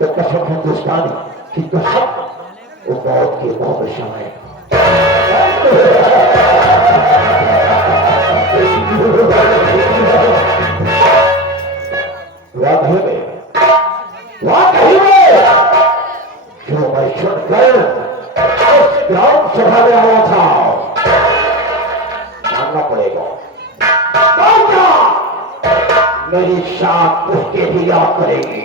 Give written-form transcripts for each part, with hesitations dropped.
तो कसम हिंदुस्तानी की कसम वो मौत के मुंह में समय जो मैं सुनकर उस ग्राम सभा में आया था मानना पड़ेगा मेरी शान उसके भी याद करेगी।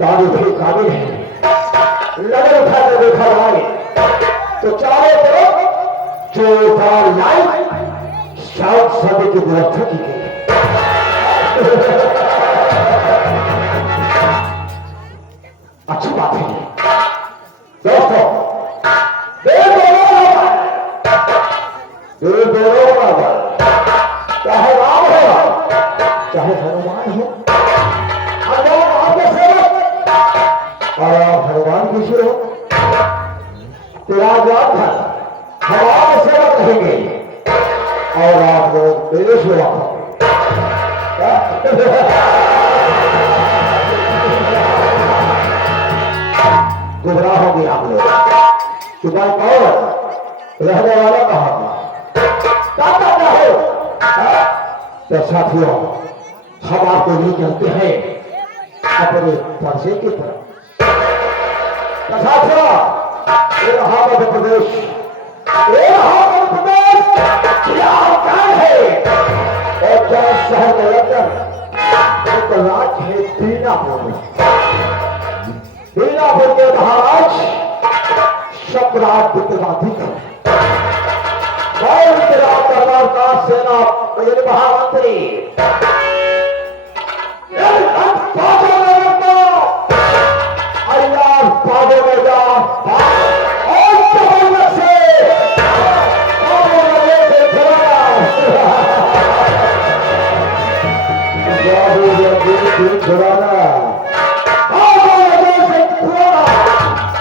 तारीफ ही काबिल है लगे उठा कर देखा जाए तो चारों तरफ जोरदार लाइट शाम सभी की व्यवस्था की गई। अच्छी बात है दोस्तों, चाहे राम हो चाहे हनुमान हो, आपके सेवक और आप हनुमान की शुरू तेरा जवाब था हम आपके सेवक कहेंगे और आप लोग मेरे सेवा गुमराह हो गए आप लोग। सुबह कौन रहने वाला कहा तो साथियों हम आपको नहीं चलते हैं अपने पर्चे की तरफ। साथियों ये रहा मध्य प्रदेश, ये रहा मध्य प्रदेश क्या है और क्या शहर के अंदर एक राज्य है दीनापुर। दीनापुर के महाराज सम्राट विक्रमादित्य दरबार का सेना महामंत्री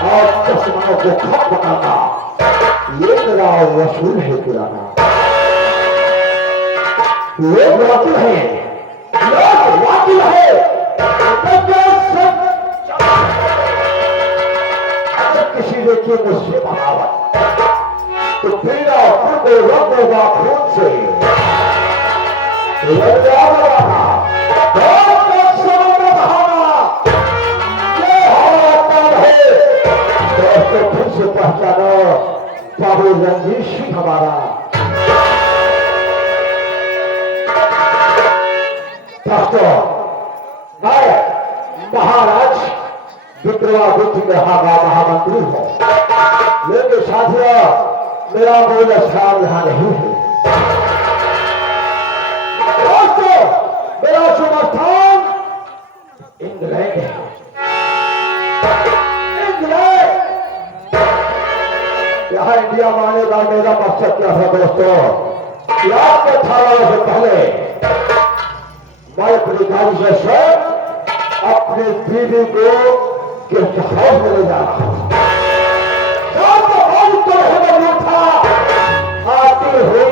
और चश्माओं को खप बनाना ये मेरा वसूल है पुराना। लोग वाकिल है, लोग वाकिल है अगर किसी ने की मुझसे बगावत तो पीड़ा खुद को रब होगा खून से दोस्तों फिर से पहचानो बाबू रणजीत सिंह हमारा दोस्तों नायक महाराज विक्रमादित्य के महामंत्री हो। लेकिन साथियों मेरा मूल स्थान यहां नहीं है दोस्तों, मेरा शुभ स्थान इंग्लैंड है। यहाँ इंडिया में आने का मेरा मकसद क्या था दोस्तों, आज के 18 वर्ष पहले मैं अपनी गाड़ी से स्वयं अपनी बीवी को गेस्ट हाउस में ले जा रहा हूं। था आती हुई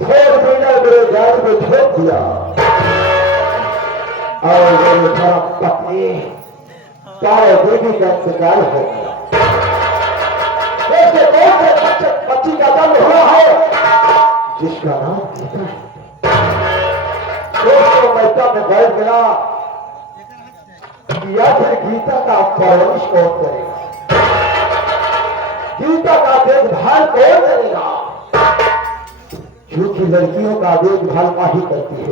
थोड़ महीने मेरे गाड़ी में छोड़ दिया और मेरी धर्म पत्नी सारे बेबी का इंतजार हो गया। बच्ची का जन्म हुआ है जिसका नाम गीता है। दोस्तों मैं तब में बैठ गया या फिर गीता का परवरिश कौन करेगा, गीता का देखभाल कौन करेगा, क्योंकि लड़कियों का देखभाल मां ही करती है।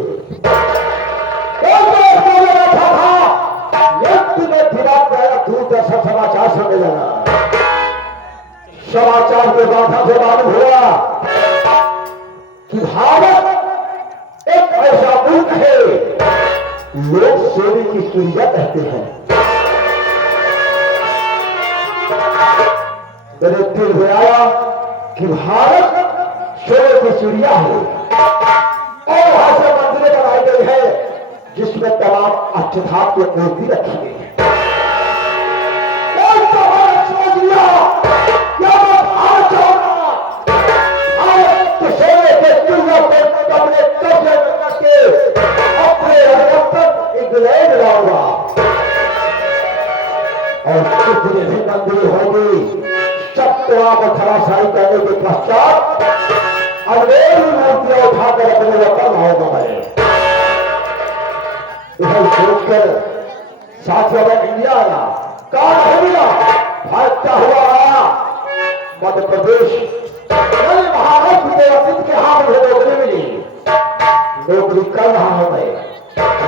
दूरदर्शन समाचार सुनने लगा, समाचार के माध्यम से मालूम हुआ कि भारत एक ऐसा मुल्क है लोग सोने की चिड़िया कहते हैं। मेरे दिल में आया कि भारत सोने की चिड़िया है और वहां से मंदिरें बनाई गई है जिसमें तमाम अष्टधाम की मूर्ति रखी गई है। अपने जितनी भी मंदिर होगी सब तो आप धराशायी करने के पश्चात अनेक मूर्तियां उठाकर अपने वतन होगा मैं इधर सोचकर साथियों में इंडिया आया कौन हो गया भागता हुआ आया मध्य प्रदेश महाराष्ट्र के अतीत के हाथ में नौकरी मिली नौकरी कर रहा हूं मैं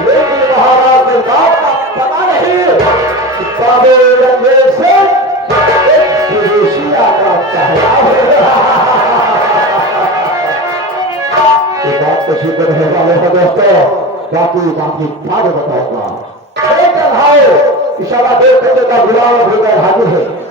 लेकिन महाराज का पता नहीं काबे रंगे से विदेशी आकर ये बात तो शुक्र है वाले हो दोस्तों बाकी बाद बताऊंगा इशारा देख करके का गुलाम होकर हाजिर है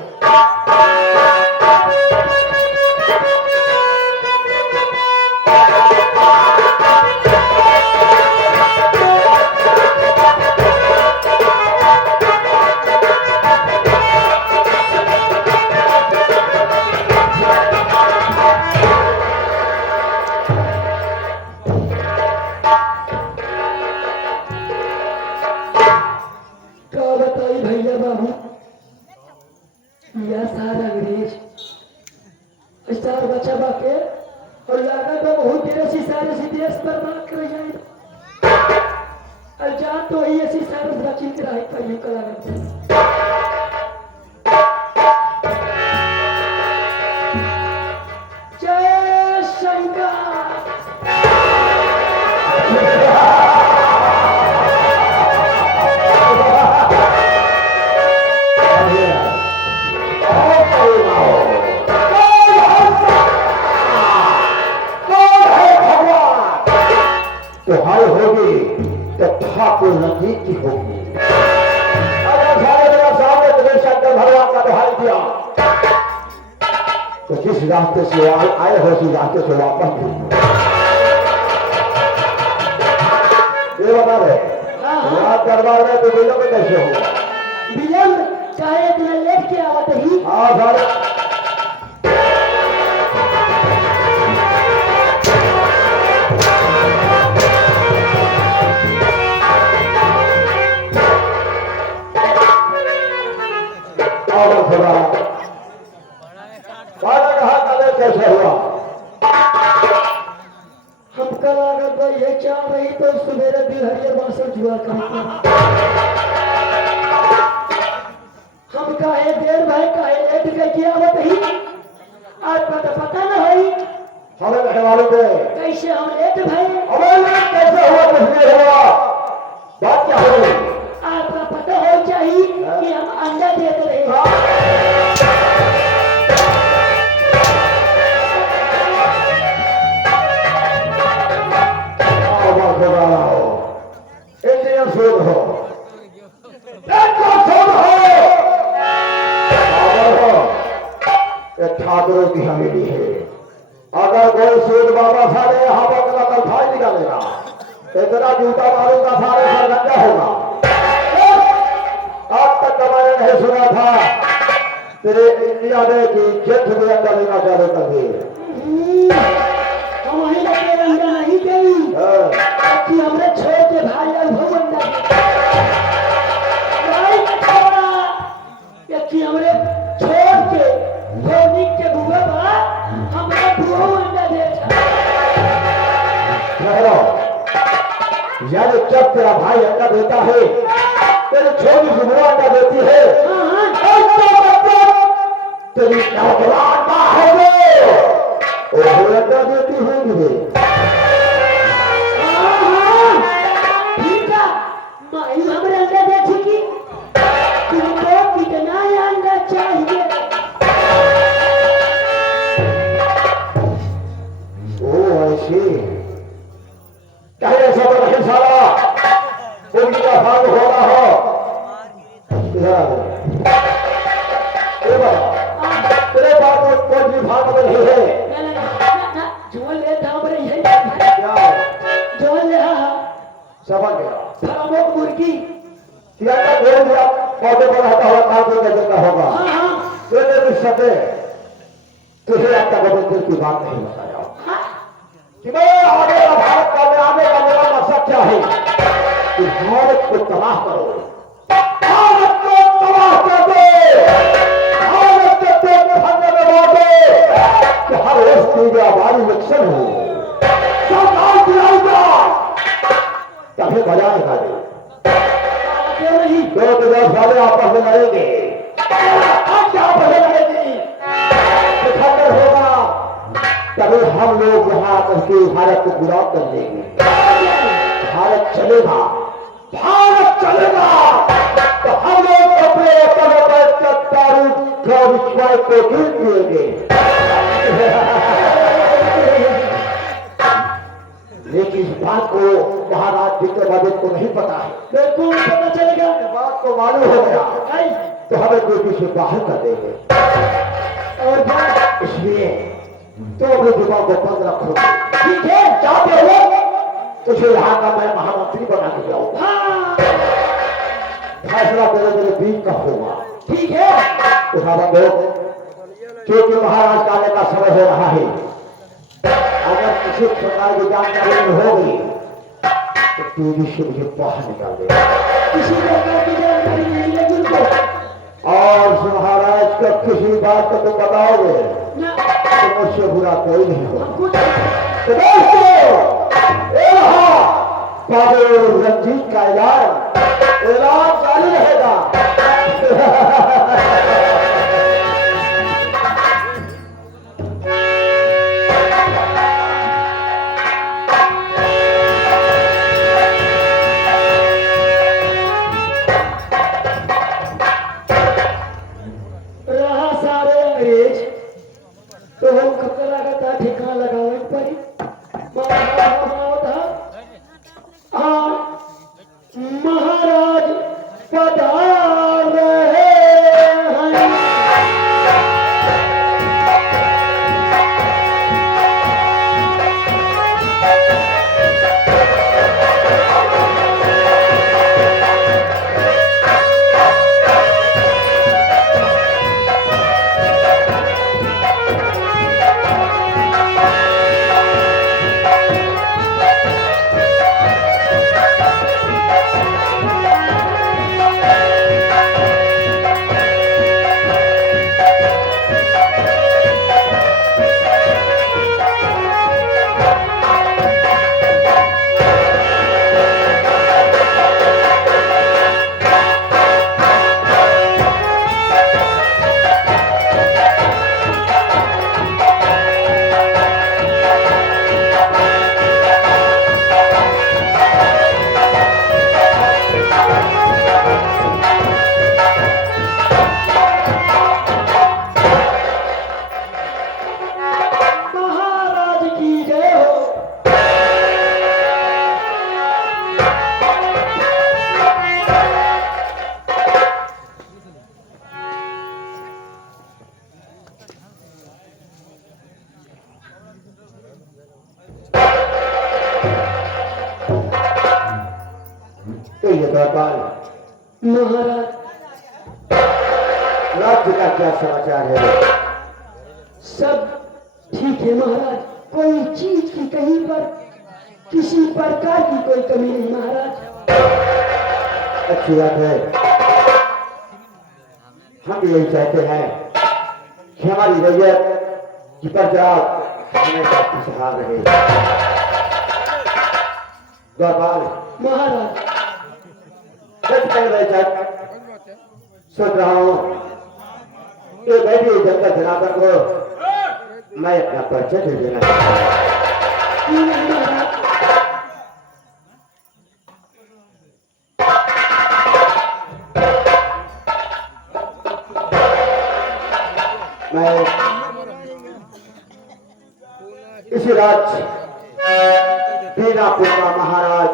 जिस रास्ते से आए हो उसी रास्ते से वापस ये बता रहे दरबार में तो विलंब कैसे होगा विलंब चाहे इतना लेट के आवत ही हाँ सारे कैसे हुआ हमका लागत भाई ये चाह रही तो सुबेरे भी हरियर बासर जुआ करता हम काहे देर भाई काहे लेट के किया आवत ही आज पता न होई हमें कहने वाले थे कैसे हम लेट भाई हमें कैसे हुआ कुछ नहीं हुआ बात क्या हुई आपका पता हो चाहिए कि हम अंडा देते रहे इंडियन शोध हो ठाकुरों की हवेली है अगर कोई सूद बाबा सारे यहाँ पर कल भाई निकालेगा इतना जूता मारूंगा सारे सर गंजा होगा आज तक मैंने नहीं सुना था तेरे इंडिया में कि जेठ में अंदर लेना चाहे कभी हमारे अंडा नहीं गई कि हमने छोड़ के भाई अब अंडा कि हमने छोड़ के धोनी के बुआ बा हमने बुआ अंडा दे यानी जब तेरा भाई अंडा देता है तेरी छोटी सी बुआ अंडा देती है तेरी नौजवान माँ होगी वो अंडा देती होगी माई हमरे अंडा दे थी तुमको कितना अंडा चाहिए ओ ऐसी कहे सब नहीं सारा उनकी का भाग होना हो तेरे बात में कोई भी भाग में नहीं है जो ले दामरे यही क्या जो ले समझ गया फरामोक मुर्गी क्या बोल दिया पौधे पर रहता हुआ काम को करता होगा तेरे सके तुझे आपका गवर्नमेंट की बात नहीं बताया कि मैं आगे का भारत का आने का मेरा मकसद क्या है कि भारत को तबाह करो भारत को तबाह कर दो बजाएगा नहीं। क्यों नहीं? 2-10 साले आपस में लड़ेंगे, आज आपस में लड़ेंगे, खतर होगा, तभी हम लोग यहाँ आकर के भारत को गुलाम कर देंगे। भारत चलेगा, भारत चलेगा, तो हम लोग अपने दारू का विश्वास को गिर दिएंगे। लेकिन इस बात को महाराज विक्रमादित्य को नहीं पता है। बिल्कुल पता चलेगा, बात को मालूम हो गया आई, तो हमें ड्यूटी से बाहर कर देंगे। और क्या? इसलिए तो अपने दिमाग को बंद रखो। ठीक है, चाहते हो तुझे यहाँ का मैं महामंत्री बना के जाऊंगा। हाँ, फैसला मेरे बीच का होगा। ठीक है, उठा बंदो, क्योंकि महाराज का आने का समय हो रहा है। अगर किसी प्रकार की जानकारी हो गई तो टीवी से मुझे बाहर निकाल दे। किसी प्रकार की जानकारी नहीं मिलेगी उनको। और महाराज का किसी बात को तुम बताओगे ना, तो मुझसे बुरा कोई नहीं होगा। हम कुछ तो दोस्तों, ये रहा बाबू रंजीत का ऐलान जारी रहेगा। रहा सारे अंग्रेज, तो हम कब लगातार ठिकाना लगावे पड़ी। महाराज पधार रहे हैं। महाराज की जय हो। तो ये दरबार महाराज, राज्य का क्या समाचार है? सब ठीक है महाराज, कोई चीज की कहीं पर किसी प्रकार की कोई कमी नहीं महाराज। अच्छी बात है। हम भी यही चाहते हैं कि हमारी रैयत की प्रजा हमेशा खुशहाल रहे। दरबार महाराज, सोच रहा हूँ कि बैठी जब जनार्दन को मैं अपना परिचय दे देना चाहता क्यों नहीं महाराज? मैं इसी राज्य बीनापुर का महाराज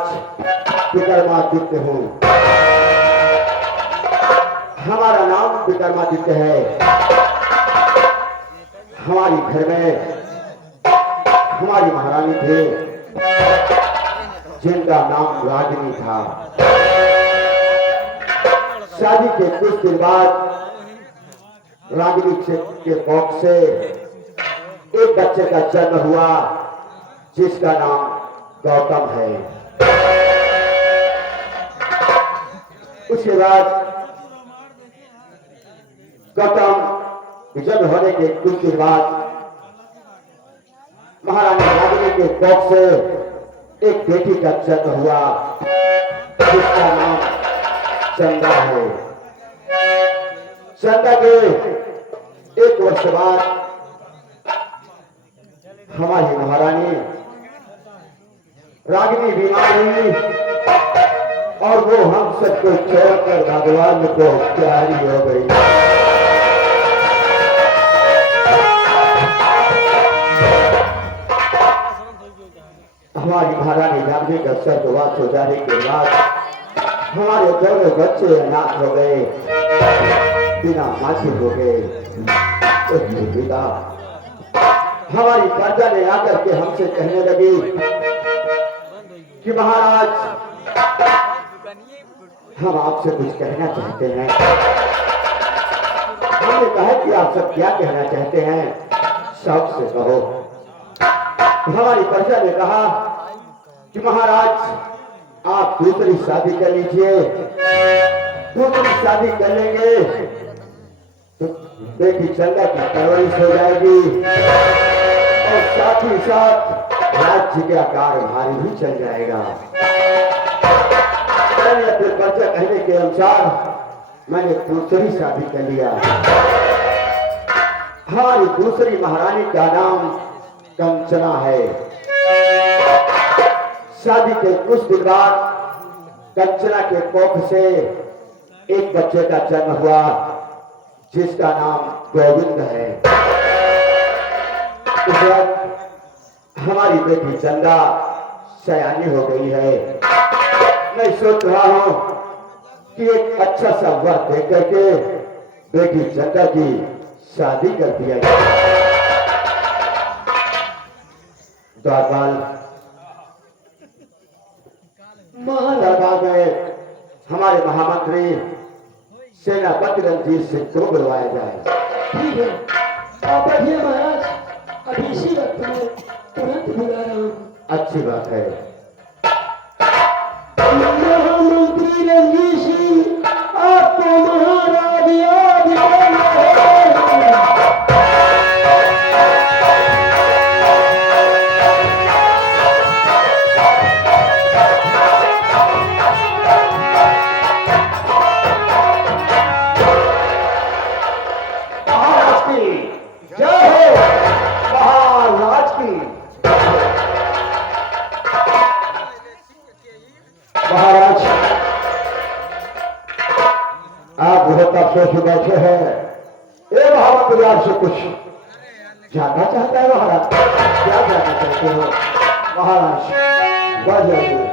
विक्रमादित्य हूँ। हमारा नाम विक्रमादित्य है। हमारी घर में हमारी महारानी थे जिनका नाम रागिनी था। शादी के कुछ दिन बाद रागिनी के कोख से एक बच्चे का जन्म हुआ जिसका नाम गौतम है। उसके बाद गौतम जन्म होने के कुछ दिन बाद महारानी रागिनी के कोख से एक बेटी का जन्म हुआ चंदा है। चंदा के एक वर्ष बाद हमारी महारानी रागिनी बीमार हुई और वो हम सबको छोड़कर भगवान को प्यारी हो गई। हमारी महारानी रागिनी का स्वर्गवास हो जाने के बाद हमारे दोनों बच्चे अनाथ हो गए, बिना मासी हो गए। उसके पिता हमारी प्रजा ने आकर के हमसे कहने लगी कि महाराज हम आपसे कुछ कहना चाहते हैं। हमने कहा कि आप सब क्या कहना चाहते हैं, शौक से कहो। हमारी प्रजा ने कहा कि महाराज आप दूसरी शादी कर लीजिए, दूसरी शादी कर लेंगे तो बेटी चंदा की परवरिश हो जाएगी और साथ ही साथ राज्य का कार्यभार भी चल जाएगा। मैंने अपने बच्चा कहने के अनुसार मैंने दूसरी शादी कर लिया। हमारी दूसरी महारानी का नाम कंचना है। शादी के कुछ दिन बाद कंचना के कोख से एक बच्चे का जन्म हुआ जिसका नाम गोविंद है। उस वक्त हमारी बेटी चंदा सयानी हो गई है। मैं सोच रहा हूं कि एक अच्छा सा वर देख करके बेटी चंदा की शादी कर दिया जाए। द्वारपाल दरबार में हमारे महामंत्री सेनापति रणजीत सिंह को बुलवाया जाए। ठीक है, आप बैठिए महाराज, अभी इसी वक्त में तुरंत बुला रहा हूँ। अच्छी बात है। महामंत्री रणजीत सिंह आपको महाराज याद कर रहे हैं। अफसोस से बैठे हैं। ये महामंत्री आपसे कुछ जानना चाहता है महाराज। क्या जानना चाहते हो महाराज? बढ़ जाइए।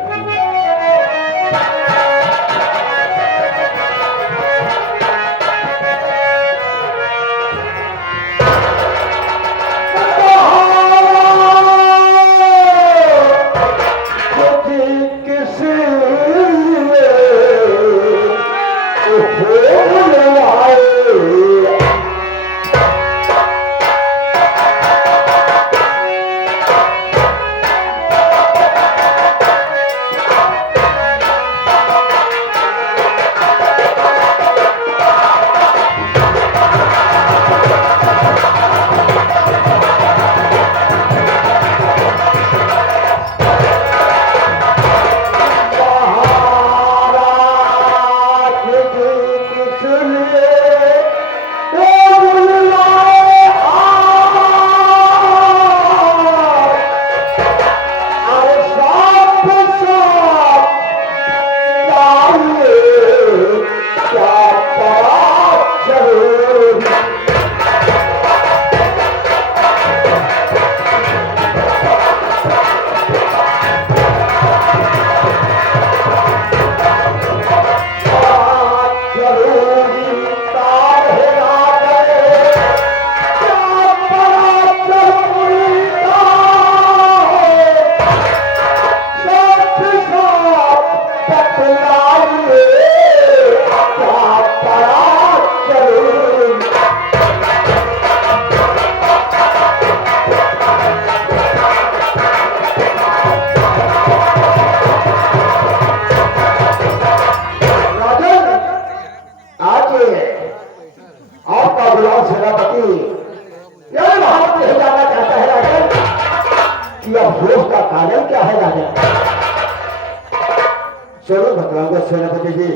जरूर बतलाऊंगा सेनापति जी।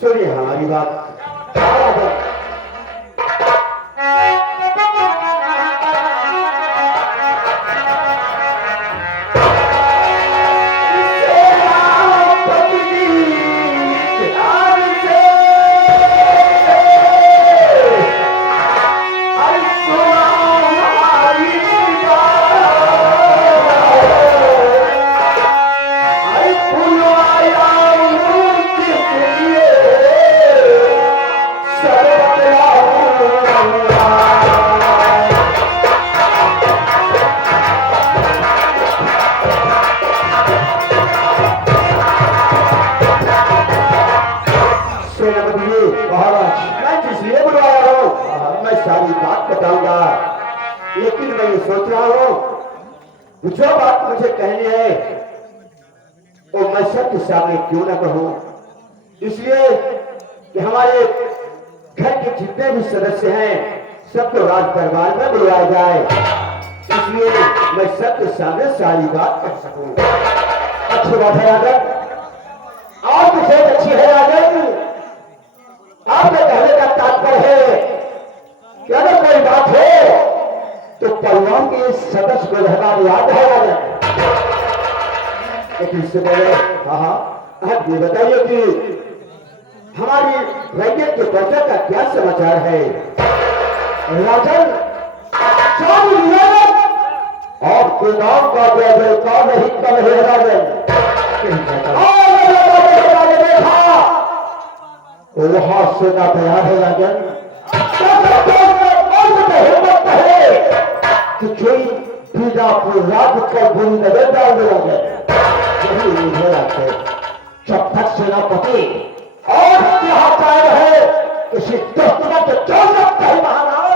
सुनिए हमारी बात। सारी बात बताऊंगा, लेकिन मैं ये सोच रहा हूं जो बात मुझे कहनी है वो मैं सबके सामने क्यों ना कहूं, इसलिए कि हमारे घर के जितने भी सदस्य हैं सबको राज दरबार में बुलाया जाए, इसलिए मैं सबके सामने सारी बात कर सकूं। अच्छी बात है राजन, और विशेष अच्छी है राजन। आपके कहने का तात्पर्य है कि अगर कोई बात हो तो परिवार के सदस्य को रहना याद है राजन। लेकिन इससे पहले आप ये बताइए कि हमारी रैयत के बच्चा का क्या समाचार है राजन? और चुनाव का जय जयकार नहीं कर रहे राजन। देखा वहां सेना तैयार है राजन, हिम्मत है कि कोई बीजापुर राज्य पर बुरी नजर डाल देंगे। यही है जब तक सेनापति और यहाँ कायम है किसी दुश्मन को छोड़ सकता है महाराज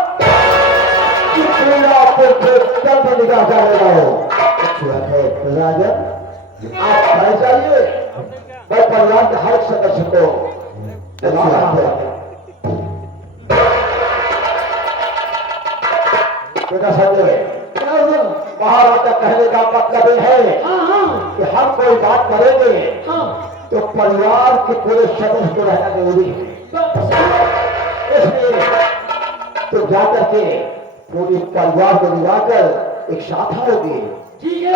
कि बीजापुर के चंद निगाह जाएगा हो। अच्छी बात है राजन, आप कह जाइए, मैं परिवार के हर सदस्य को बेटा संजय, महाराजा कहने का मतलब ये है कि हम कोई बात करेंगे तो परिवार के पूरे सदस्य को रहना जरूरी है, इसलिए तो जाकर के पूरी परिवार को मिलाकर एक साथ आओगे। ठीक है।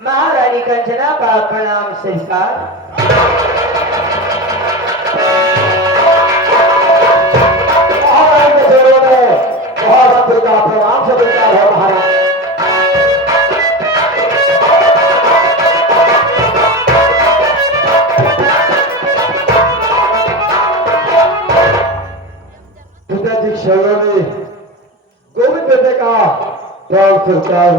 महारानी कंचना का प्रणाम स्वीकार। प्रणाम स्वीकार है महाराज। पिताजी शरणों में गोविंद बेटे का प्रणाम स्वीकार।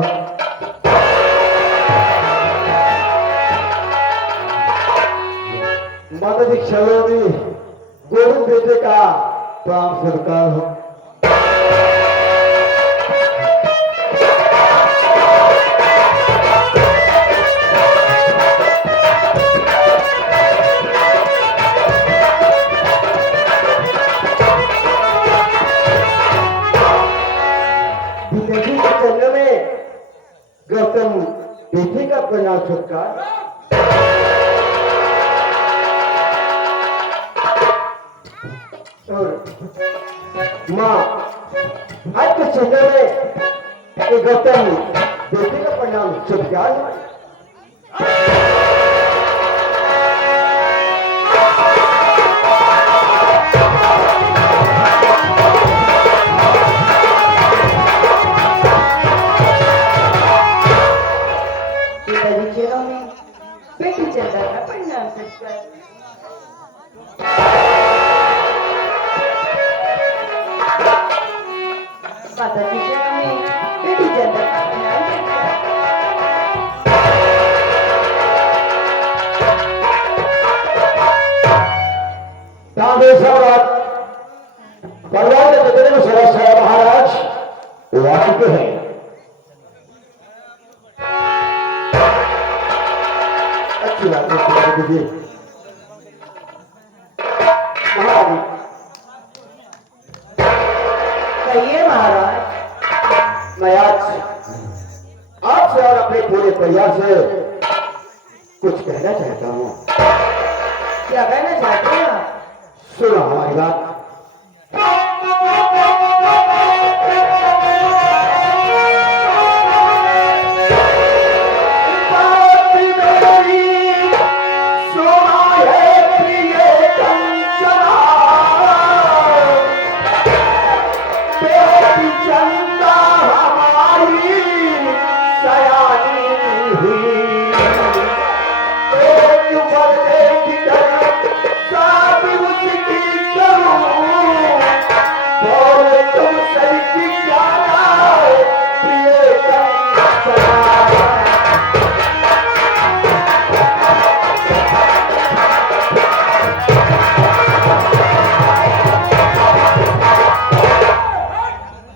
माता जी क्षणों में गोविंद बेटे का प्रणाम स्वीकार हो। पिताजी के चरणों में गौतम बेटे का प्रणाम स्वीकार। माँ आज के चंद्र में गौतम बेटे का परिणाम स्वीकार है। बेटी चंद्र का परिणाम स्वीकार। माता की शरण में बेटी चंद्र का प्रणाम स्वीकार। सम्राट परिवार के जितने भी सदस्य हैं महाराज वो आ चुके हैं। अच्छी बात है दीजिए महाराज। कहिए महाराज। मैं आज आपसे और अपने पूरे परिवार से कुछ कहना चाहता हूँ। क्या कहना चाहते हैं आप? सुनो हमारी बात।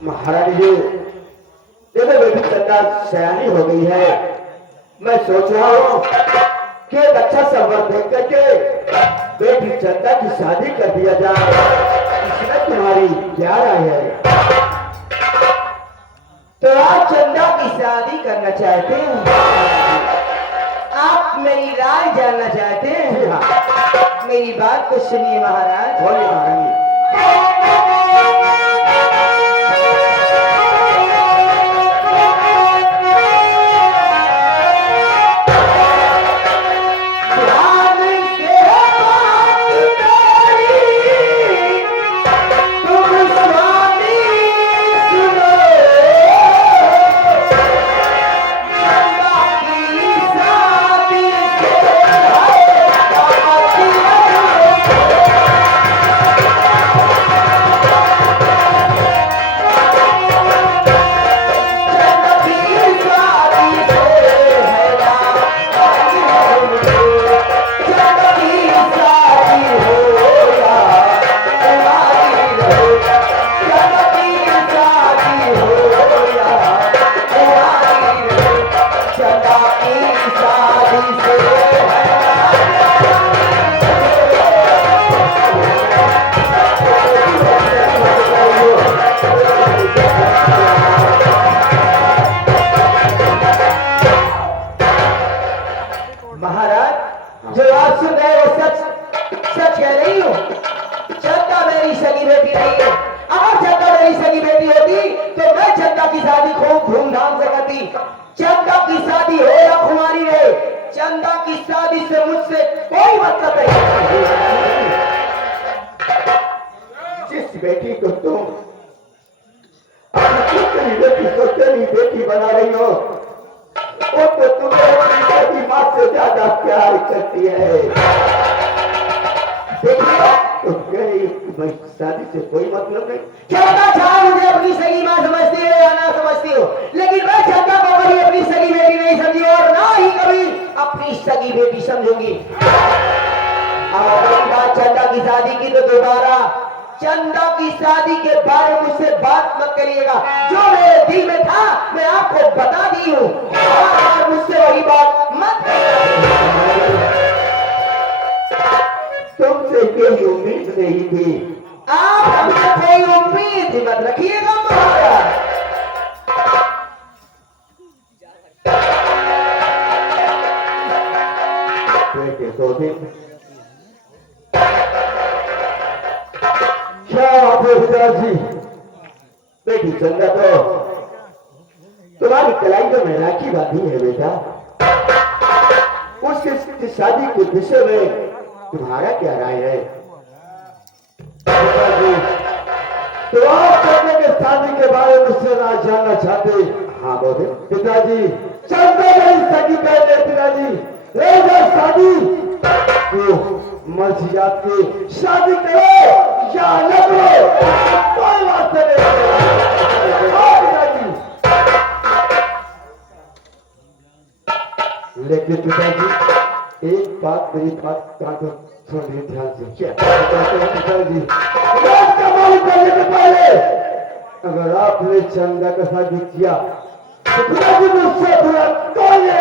महारानी जी देखो बेटी चंदा सयानी हो गई है। मैं सोच रहा हूँ कि एक अच्छा संबंध देख करके बेटी चंदा की शादी कर दिया जाए। इसमें तुम्हारी क्या राय है? तो आप चंदा की शादी करना चाहते हैं? आप मेरी राय जानना चाहते हैं? जी हाँ। मेरी बात को सुनिए महाराज। बोलिए महारानी। महाराज जो आप सुन रहे हो सच कह रही हूँ। चंदा मेरी सगी बेटी नहीं है। अगर चंदा मेरी सगी बेटी होती तो मैं चंदा की शादी खूब धूमधाम से करती। चंदा की शादी हो या कुमारी रहे, चंदा की शादी से मुझसे कोई मतलब नहीं। जिस बेटी को तुम अपनी बेटी को तेरी बेटी बना रही हो वो तो तुम्हें अपनी बेटी माँ से ज्यादा प्यार करती है। देखिए तुम्हें शादी से कोई मतलब नहीं। चंदा चाहे मुझे अपनी सगी माँ समझती हो या ना समझती हो, लेकिन मैं चंदा को कभी अपनी सगी बेटी नहीं समझी और ना ही कभी अपनी सगी बेटी समझूंगी। और चंदा की शादी की तो दोबारा चंदा की शादी के बारे में मुझसे बात मत करिएगा। जो मेरे दिल में था मैं आपको बता दी हूँ और मुझसे वही बात मत करिएगा। तुमसे कोई उम्मीद नहीं थी। आप हमसे कोई उम्मीद मत रखिएगा महाराज। बेटे तो दिन क्या बात है पिताजी? बेटी चंदा तो तुम्हारी कलाई में मैं राखी बांधी है बेटा। उसके शादी के विषय में तुम्हारा क्या राय है? पिताजी तो आप चंदा के शादी के बारे में मुझसे ना जानना चाहते? हाँ बोले पिताजी। चंदा नहीं सकी पहले पिताजी रह शादी तो मर्जी आपकी, शादी करो या न करो कोई बात नहीं। लेकिन पिताजी एक बात मेरी बात काटो थोड़ी ध्यान से क्या कहते हैं पिताजी, राज का मालिक बनने से पहले अगर आपने चंदा का शादी किया तो पिताजी मुझसे बुरा कौन है?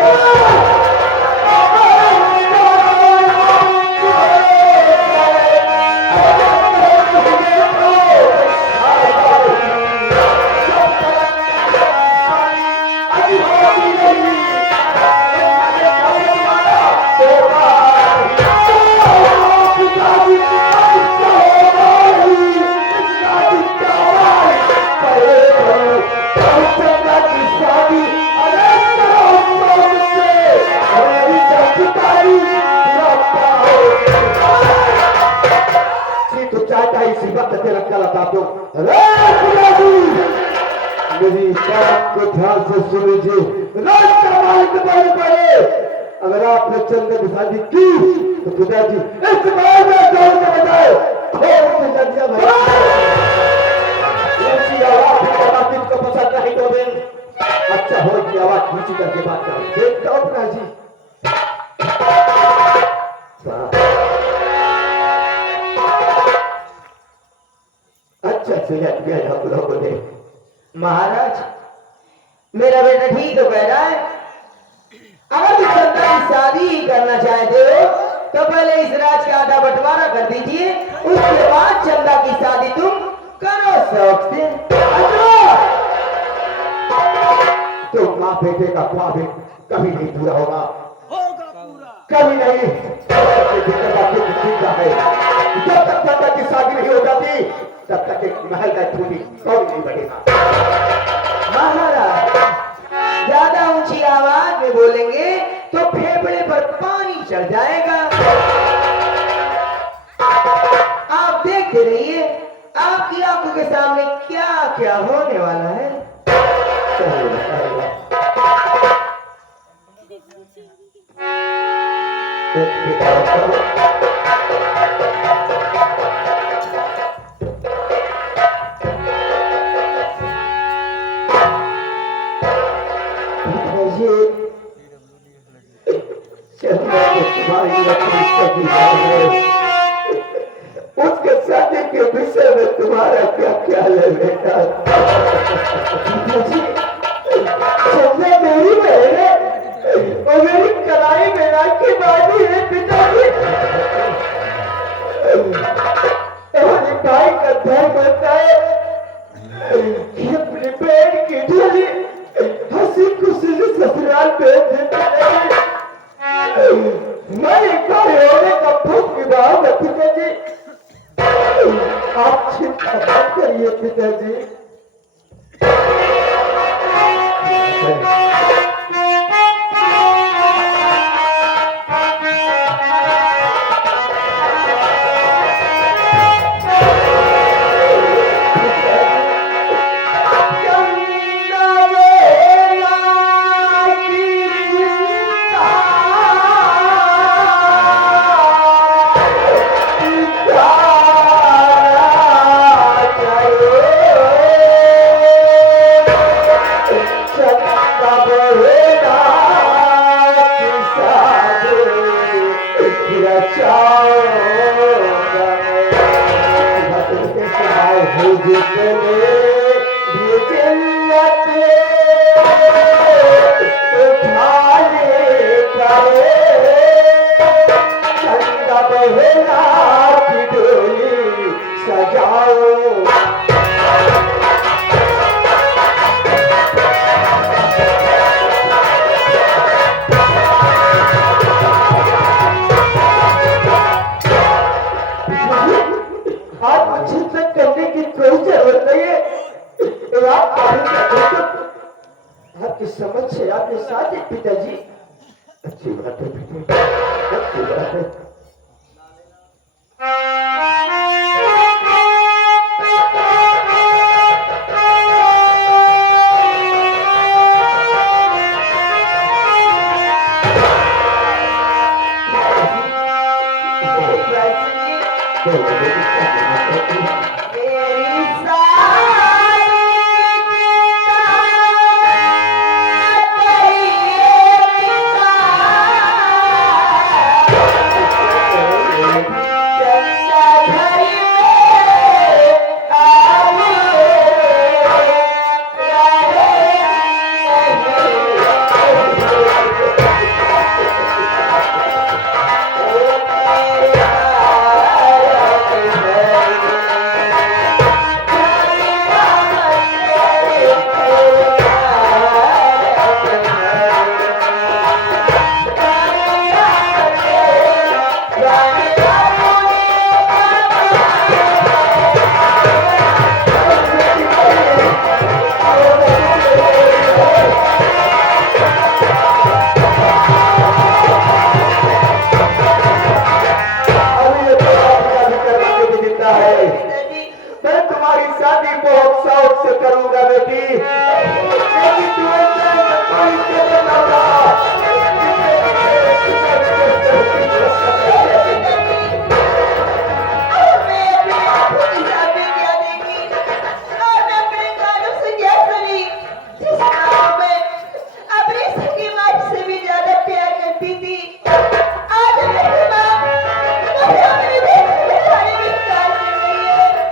इसी वक्त तेरा गला काट दो। मेरी बात को ध्यान से सुन लीजिए, राज का मालिक बनने पड़े अगर आपने चंदे की शादी की तो पिताजी इस बार में जोर के बजाय खोल के जजिया भाई ऊंची आवाज में को पसंद नहीं तो दिन अच्छा हो कि आवाज ऊंची करके बात करें। देखता हूं पिताजी अच्छा सुलझ गया हम लोगों ने। महाराज मेरा बेटा ठीक तो कह रहा है, अगर तुम चंदा की शादी ही करना चाहते हो तो पहले इस राज का आधा बंटवारा कर दीजिए, उसके बाद चंदा की शादी तुम करो शौक से। तो माँ बेटे का ख्वाब कभी नहीं पूरा होगा, कभी नहीं। है जब तक चंदा की शादी नहीं हो जाती तब तक एक महल का खूनी कौन नहीं बढ़ेगा। महाराज ज्यादा ऊंची आवाज में बोलेंगे तो फेफड़े पर पानी चढ़ जाएगा। आप देखते रहिए आपकी आंखों के सामने क्या क्या होने वाला है। उसके शादी के विषय में तुम्हारा क्या ख्याल है बेटा? चंदा मेरी बहन है और मेरी कलाई में राखी बांधी है पिताजी। हमारे भाई का धर्म होता है कि अपने बहन की झोली हंसी खुशी से ससुराल भेज देता है। मैं एक बार होने का भूख विवाह में पिताजी, आप चिंता मत करिए पिताजी। आपकी समझ से आपने साथ ही पिताजी। अच्छी बात है पिता, अच्छी बात है।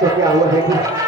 तो क्या हुआ बेटी?